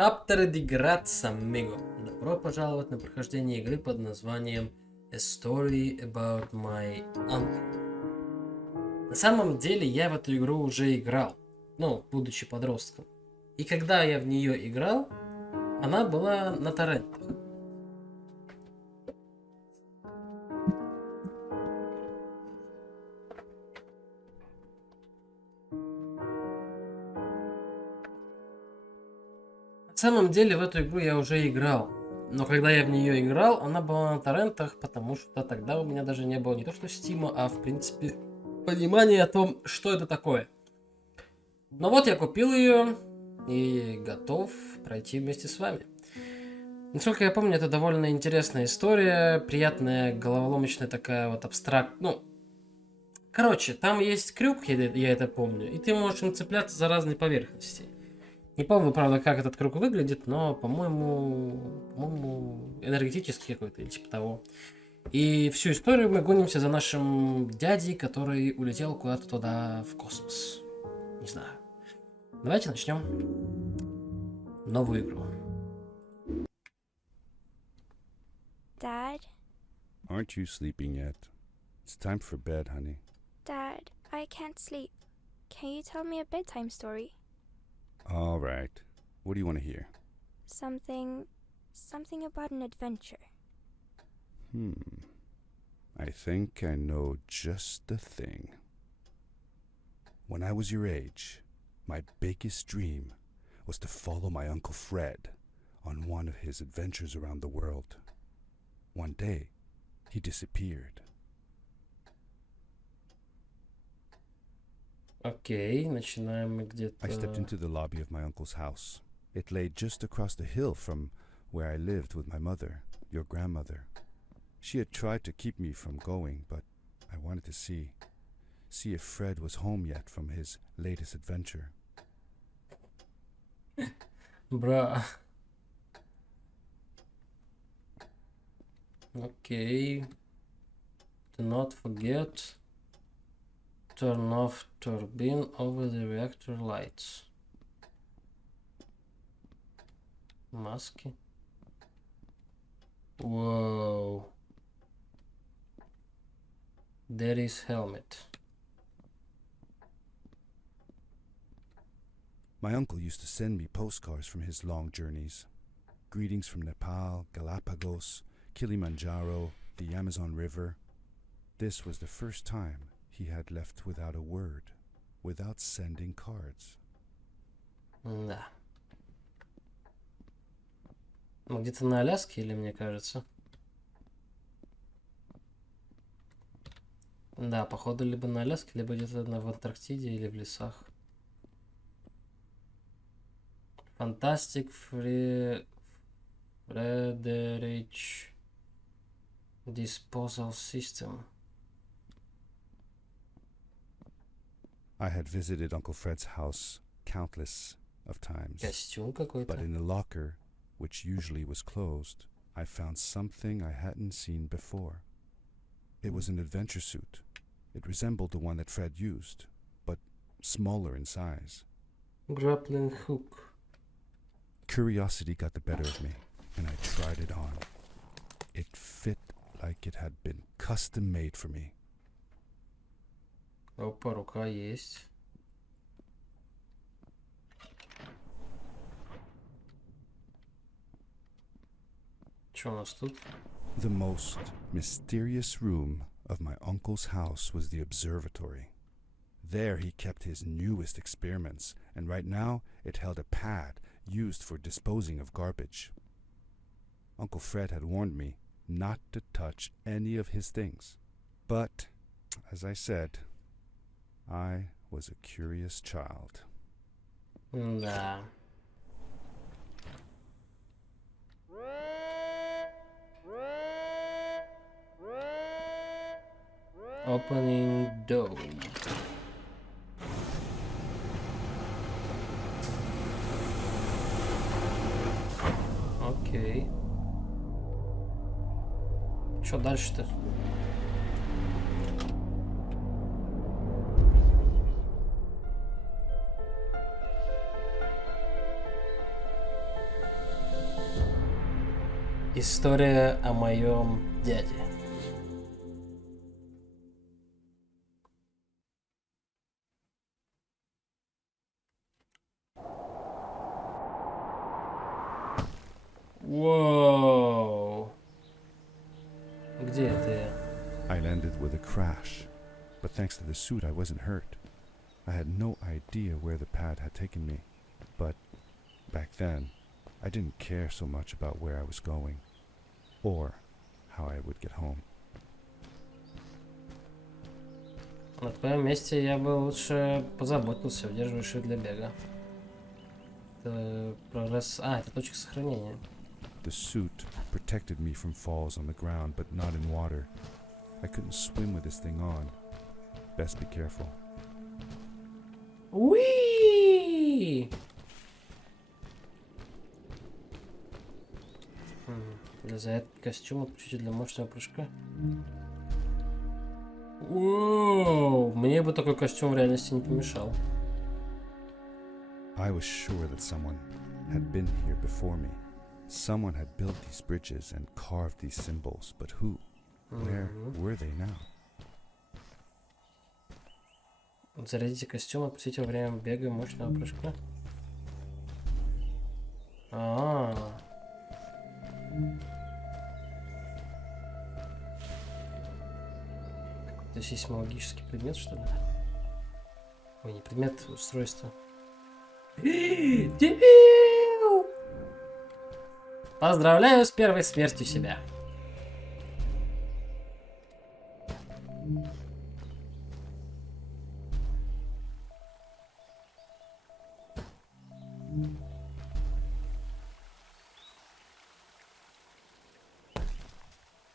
Aptere di grazia, amigo. Добро пожаловать на прохождение игры под названием A Story About My Uncle. На самом деле я в эту игру уже играл, будучи подростком. И когда я в нее играл, она была на торрентах. На самом деле в эту игру я уже играл. Но когда я в нее играл, она была на торрентах, потому что тогда у меня даже не было не то что стима, а в принципе понимания о том, что это такое. Но вот я купил ее и готов пройти вместе с вами. Насколько я помню, это довольно интересная история, приятная, головоломочная такая вот Короче, там есть крюк, я это помню, и ты можешь им цепляться за разные поверхности. Не помню, правда, как этот круг выглядит, но, по-моему, энергетический какой-то или типа того. И всю историю мы гонимся за нашим дядей, который улетел куда-то туда, в космос. Не знаю. Давайте начнем новую игру. Dad? Aren't you sleeping yet? It's time for bed, honey. Dad, I can't sleep. Can you tell me a bedtime story? All right. What do you want to hear? Something about an adventure. I think I know just the thing. When I was your age, my biggest dream was to follow my Uncle Fred on one of his adventures around the world. One day, he disappeared. Окей, начинаем мы где-то... I stepped into the lobby of my uncle's house. It lay just across the hill from where I lived with my mother, your grandmother. She had tried to keep me from going, but I wanted to see if Fred was home yet from his latest adventure. Бра. Окей. Do not forget. Turn off turbine over the reactor lights. Маски. Whoa. Daddy's helmet. My uncle used to send me postcards from his long journeys. Greetings from Nepal, Galapagos, Kilimanjaro, the Amazon River. This was the first time he had left without a word, without sending cards. Да. Мы где-то на Аляске, или мне кажется? Да, походу либо на Аляске, либо где-то в Антарктиде или в лесах. Фантастик Фредерич Disposal System. I had visited Uncle Fred's house countless of times. Костюм какой-то. But in the locker, which usually was closed, I found something I hadn't seen before. It was an adventure suit. It resembled the one that Fred used, but smaller in size. Grappling hook. Curiosity got the better of me, and I tried it on. It fit like it had been custom made for me. Опа, рука есть. Что у нас тут? The most mysterious room of my uncle's house was the observatory. There he kept his newest experiments, and right now it held a pad used for disposing of garbage. Uncle Fred had warned me not to touch any of his things. But, as I said, I was a curious child. Да. Opening dome. Окей. Что дальше-то? История о моем дяде. Воу. Где это я? I landed with a crash, but thanks to the suit I wasn't hurt. I had no idea where the pad had taken me, but back then I didn't care so much about where I was going or how I would get home. На твоем месте я бы лучше позаботился, удерживаешь ее для бега. Это прогресс... А, это точка сохранения. The suit protected me from falls on the ground, but not in water. I couldn't swim with this thing on. Best be careful. Уи! Для зарядки костюма включите для мощного прыжка. Воу! Мне бы такой костюм в реальности не помешал. I was sure that someone had been here before me. Someone had built these bridges and carved these symbols, but who? Where were they now? Зарядите костюм, отпустите во время бега мощного прыжка. Здесь есть магический предмет, что ли? Ой, не предмет, устройство. Дебил! Поздравляю с первой смертью себя.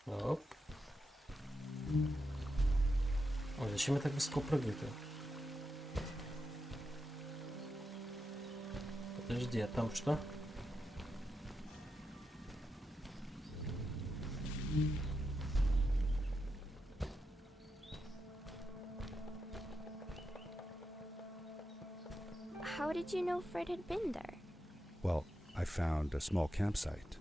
Оп. Ой, зачем я так высоко прыгаю-то? Подожди, а там что? How did you know Fred had been there? Well, I found a small campsite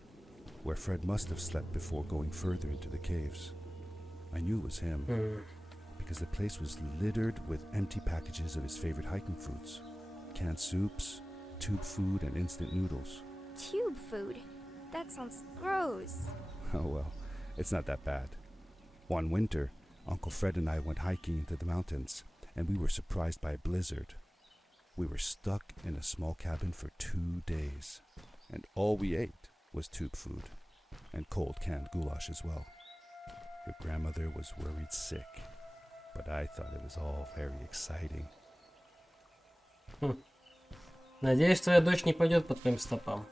where Fred must have slept before going further into the caves. I knew it was him because the place was littered with empty packages of his favorite hiking foods. Canned soups, tube food, and instant noodles. Tube food? That sounds gross. Oh well, it's not that bad. One winter, Uncle Fred and I went hiking into the mountains, and we were surprised by a blizzard. We were stuck in a small cabin for 2 days, and all we ate was tube food, and cold canned goulash as well. Your grandmother was worried sick, but I thought it was all very exciting. Надеюсь, твоя дочь не пойдет по твоим стопам.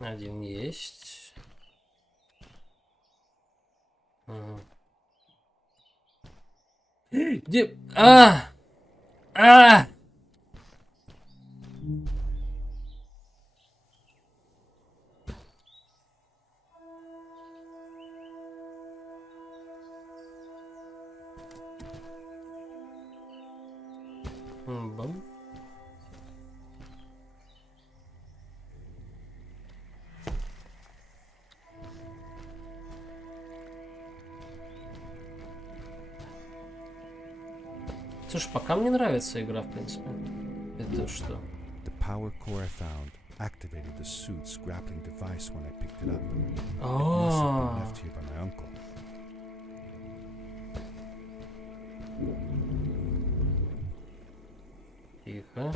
Один есть. Где? Бам. Слушай, пока мне нравится игра, в принципе. Это что? The power core I found activated the suit's grappling device when I picked it up. It must have been left here by my uncle. Тихо.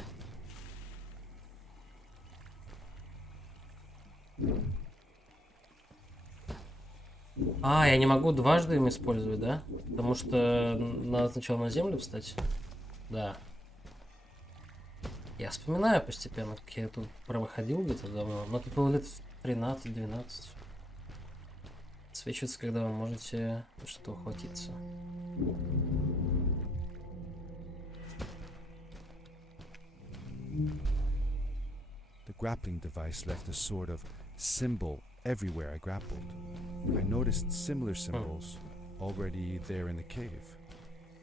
Я не могу дважды им использовать, да? Потому что надо сначала на землю встать. Да. Я вспоминаю постепенно, как я тут провыходил где-то давно. Но это было лет 13-12. Свечивается, когда вы можете что-то ухватиться. The grappling device left a sort of symbol everywhere I grappled. I noticed similar symbols already there in the cave,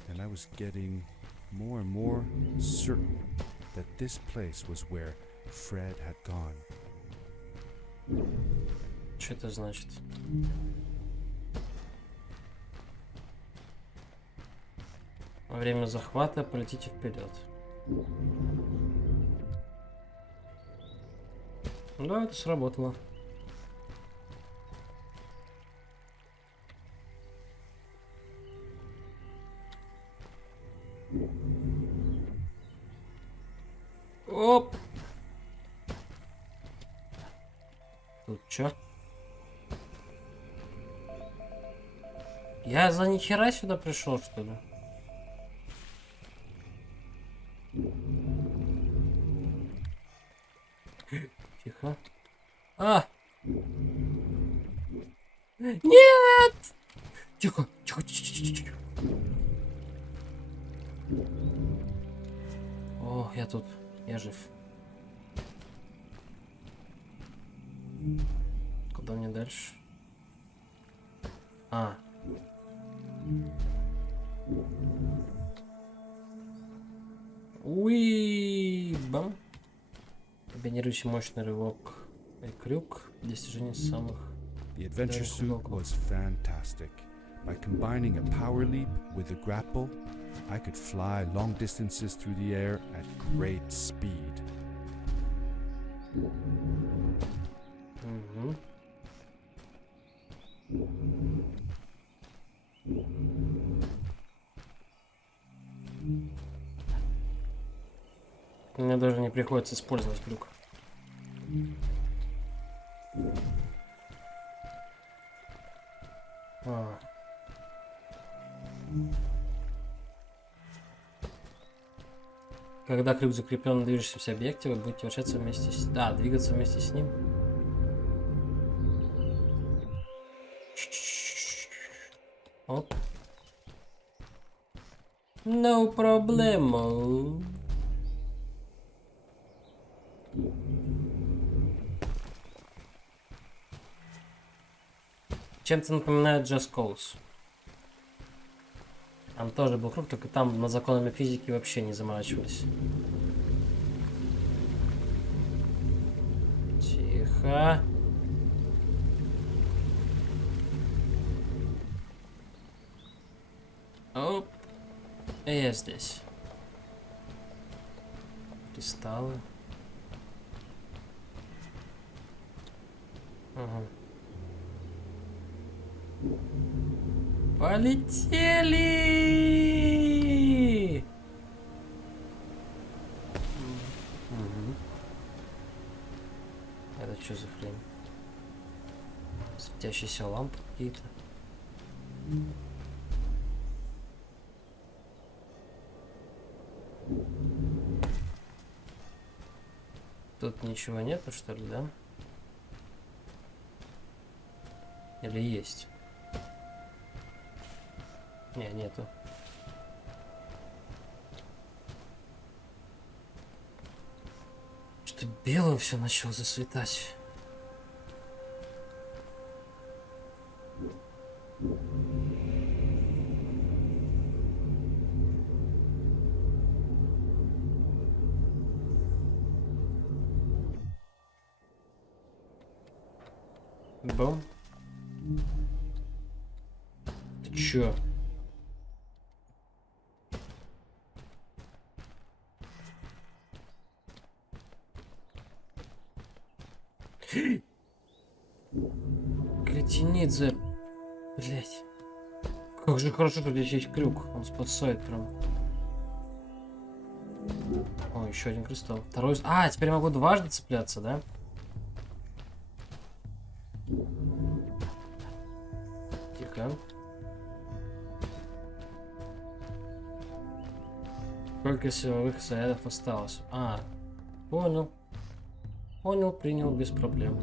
and I was getting more and more certain that this place was where Fred had gone. Что это значит? Во время захвата полетите вперед. Да, это сработало. Оп! Тут чё? Я за нихера сюда пришел, что ли? Тихо. А! Нет! Тихо, тихо, тихо, тихо, тихо. О, я тут. Я жив. Куда мне дальше? А. Уи, бам. Комбинирующий мощный рывок и крюк. Достижение самых. The adventure suit was fantastic. By combining a power leap with a grapple, I could fly long distances through the air at great speed. Мне даже не приходится использовать крюк. А. Когда крюк закреплен на движущемся объекте, вы будете вращаться вместе с... Да, двигаться вместе с ним. Оп. No problem. Чем-то напоминает Just Cause. Там тоже был круг, только там над законами физики вообще не заморачивались. Тихо. Оп. И я здесь. Кристаллы. Ага. Полетели! Угу. Это что за хрень? Светящиеся лампы какие-то. Тут ничего нету, что ли, да? Или есть? Не, нету. Что белым все начало засветать. Бум. Ты чё? Кретинидзе. Блять. Как же хорошо, что здесь есть крюк. Он спасает прям. О, еще один кристалл. Второй. А, теперь я могу дважды цепляться, да? Тихо. Сколько силовых зарядов осталось? А, понял. Понял, принял без проблем.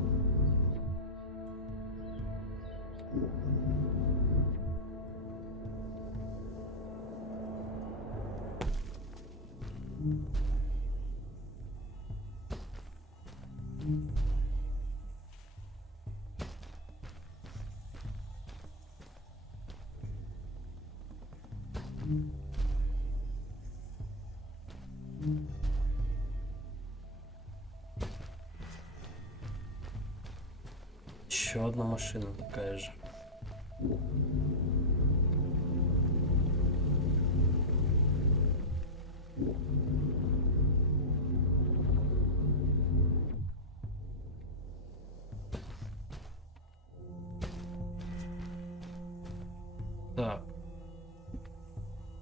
Еще одна машина такая же. Так.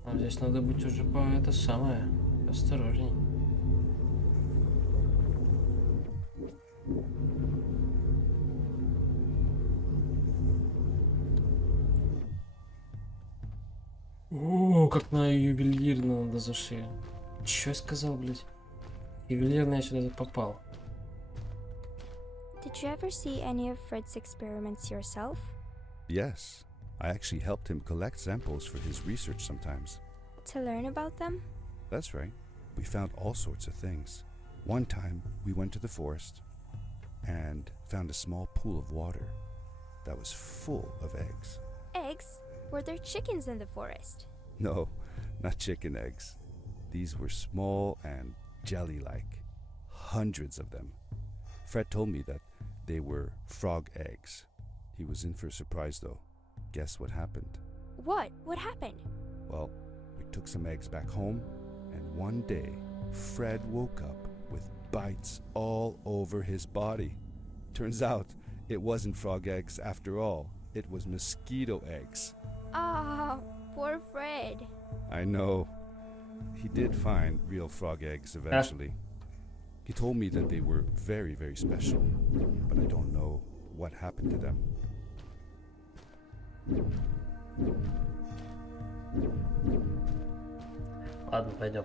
А здесь надо быть уже по это самое осторожней. О, как на ювелирно надо зашли. Чё я сказал, блядь? Ювелирно я сюда попал. Did you ever see any of Fred's experiments yourself? Yes, I actually helped him collect samples for his research sometimes. To learn about them? That's right. We found all sorts of things. One time, we went to the forest and found a small pool of water that was full of eggs. Eggs? Were there chickens in the forest? No, not chicken eggs. These were small and jelly-like. Hundreds of them. Fred told me that they were frog eggs. He was in for a surprise though. Guess what happened? What? What happened? Well, we took some eggs back home, and one day, Fred woke up with bites all over his body. Turns out, it wasn't frog eggs after all. It was mosquito eggs. Ah, poor Fred. I know. He did find real frog eggs eventually. He told me that they were very, very special, but I don't know what happened to them. Ладно, пойдем.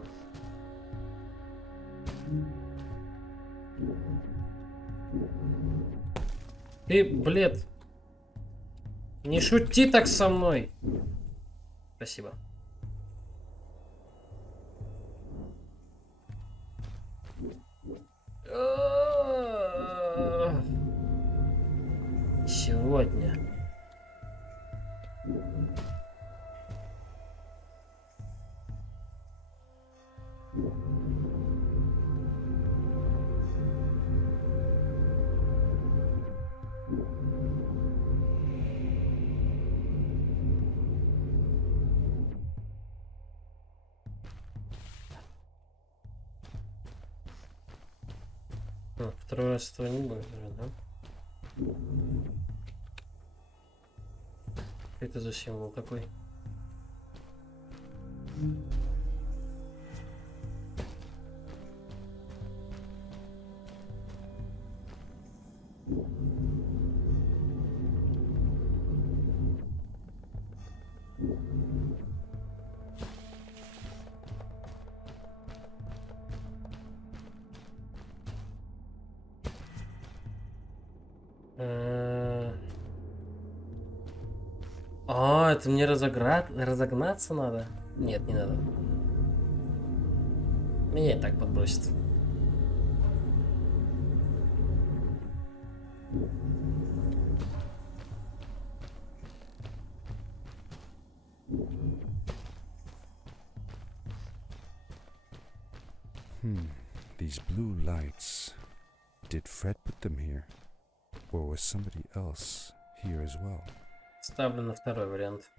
Ты, блед, не шути так со мной. Спасибо. Сегодня. Второй раз этого не будет уже, да? Что это за символ такой? А, это мне разогнаться надо? Нет, не надо. Меня и так подбросит. These blue lights. Did Fred put them here? Or was somebody else here as well? Ставлю на второй вариант.